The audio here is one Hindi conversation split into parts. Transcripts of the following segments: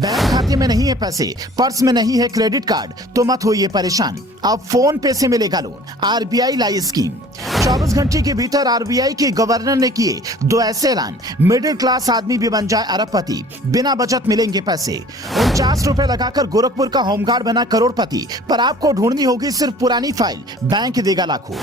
बैंक खाते में नहीं है पैसे, पर्स में नहीं है क्रेडिट कार्ड, तो मत होइए परेशान। अब फोन पे से मिलेगा लोन। आरबीआई लाई स्कीम। 24 घंटे के भीतर आरबीआई के गवर्नर ने किए 2 ऐसे ऐलान। मिडिल क्लास आदमी भी बन जाए अरबपति, बिना बचत मिलेंगे पैसे। 49 रुपए लगाकर गोरखपुर का होमगार्ड बना करोड़पति, पर आपको ढूंढनी होगी सिर्फ पुरानी फाइल, बैंक देगा लाखों।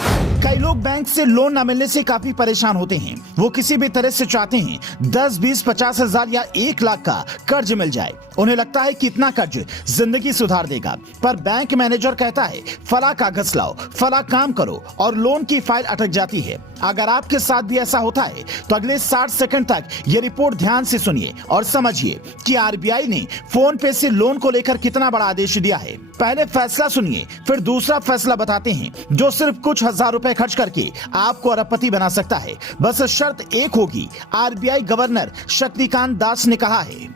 कई लोग बैंक से लोन न मिलने से काफी परेशान होते हैं। वो किसी भी तरह से चाहते हैं 10, 20, 50 हजार या 1 लाख का कर्ज मिल जाए। उन्हें लगता है कि इतना कर्ज जिंदगी सुधार देगा, पर बैंक मैनेजर कहता है फला कागज लाओ, फला काम करो, और लोन की फाइल अटक जाती है। अगर आपके साथ भी ऐसा होता है तो अगले 60 सेकंड तक ये रिपोर्ट ध्यान से सुनिए और समझिए कि आरबीआई ने फोन पे से लोन को लेकर कितना बड़ा आदेश दिया है। पहले फैसला सुनिए, फिर दूसरा फैसला बताते हैं जो सिर्फ कुछ हजार रुपए खर्च करके आपको अरबपति बना सकता है। बस शर्त एक होगी, आरबीआई गवर्नर शक्तिकांत दास ने कहा है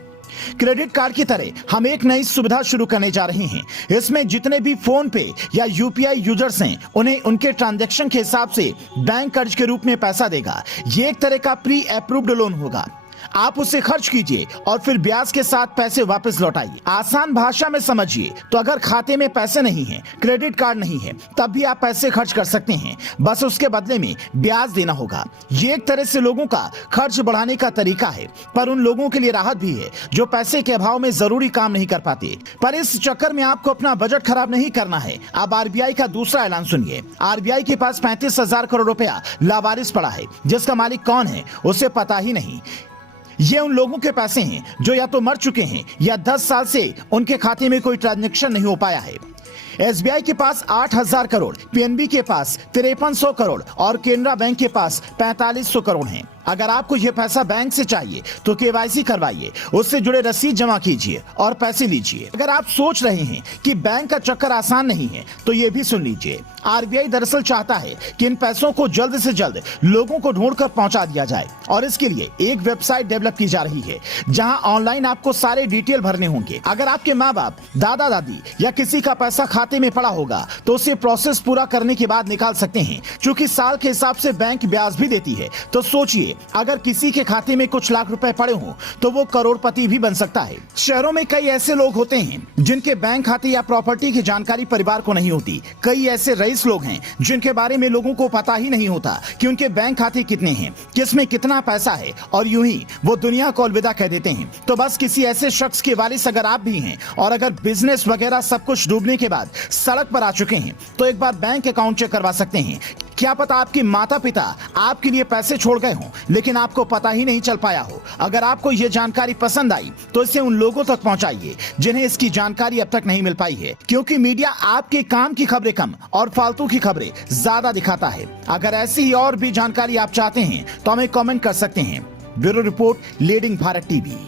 क्रेडिट कार्ड की तरह हम एक नई सुविधा शुरू करने जा रहे हैं। इसमें जितने भी फोन पे या यूपीआई यूजर्स हैं, उन्हें उनके ट्रांजैक्शन के हिसाब से बैंक कर्ज के रूप में पैसा देगा। ये एक तरह का प्री अप्रूव्ड लोन होगा। आप उसे खर्च कीजिए और फिर ब्याज के साथ पैसे वापस लौटाइए। आसान भाषा में समझिए तो अगर खाते में पैसे नहीं है, क्रेडिट कार्ड नहीं है, तब भी आप पैसे खर्च कर सकते हैं, बस उसके बदले में ब्याज देना होगा। ये एक तरह से लोगों का खर्च बढ़ाने का तरीका है, पर उन लोगों के लिए राहत भी है जो पैसे के अभाव में जरूरी काम नहीं कर पाते। पर इस चक्कर में आपको अपना बजट खराब नहीं करना है। अब आरबीआई का दूसरा ऐलान सुनिए। आरबीआई के पास 35,000 करोड़ रुपया लावारिस पड़ा है, जिसका मालिक कौन है उसे पता ही नहीं। ये उन लोगों के पैसे हैं जो या तो मर चुके हैं या 10 साल से उनके खाते में कोई ट्रांजैक्शन नहीं हो पाया है। एसबीआई के पास 8,000 करोड़, पीएनबी के पास 5300 करोड़ और केनरा बैंक के पास 4500 करोड़ हैं। अगर आपको यह पैसा बैंक से चाहिए तो केवाईसी करवाइए, उससे जुड़े रसीद जमा कीजिए और पैसे लीजिए। अगर आप सोच रहे हैं कि बैंक का चक्कर आसान नहीं है तो ये भी सुन लीजिए। आरबीआई दरअसल चाहता है कि इन पैसों को जल्द से जल्द लोगों को ढूंढकर पहुंचा दिया जाए, और इसके लिए एक वेबसाइट डेवलप की जा रही है जहां ऑनलाइन आपको सारे डिटेल भरने होंगे। अगर आपके माँ बाप, दादा दादी या किसी का पैसा खाते में पड़ा होगा तो उसे प्रोसेस पूरा करने के बाद निकाल सकते हैं। चूंकि साल के हिसाब से बैंक ब्याज भी देती है, तो सोचिए अगर किसी के खाते में कुछ लाख रुपए पड़े हों तो वो करोड़पति भी बन सकता है। शहरों में कई ऐसे लोग होते हैं जिनके बैंक खाते या प्रॉपर्टी की जानकारी परिवार को नहीं होती। कई ऐसे रईस लोग हैं जिनके बारे में लोगों को पता ही नहीं होता कि उनके बैंक खाते कितने हैं, किसमें कितना पैसा है, और यूं ही वो दुनिया को अलविदा कह देते हैं। तो बस किसी ऐसे शख्स के वारिस अगर आप भी हैं और अगर बिजनेस वगैरह सब कुछ डूबने के बाद सड़क पर आ चुके हैं तो एक बार बैंक अकाउंट चेक करवा सकते हैं। क्या पता आपके माता पिता आपके लिए पैसे छोड़ गए हों लेकिन आपको पता ही नहीं चल पाया हो। अगर आपको यह जानकारी पसंद आई तो इसे उन लोगों तक पहुंचाइए जिन्हें इसकी जानकारी अब तक नहीं मिल पाई है, क्योंकि मीडिया आपके काम की खबरें कम और फालतू की खबरें ज्यादा दिखाता है। अगर ऐसी ही और भी जानकारी आप चाहते हैं तो हमें कमेंट कर सकते हैं। Bureau report, leading Bharat TV.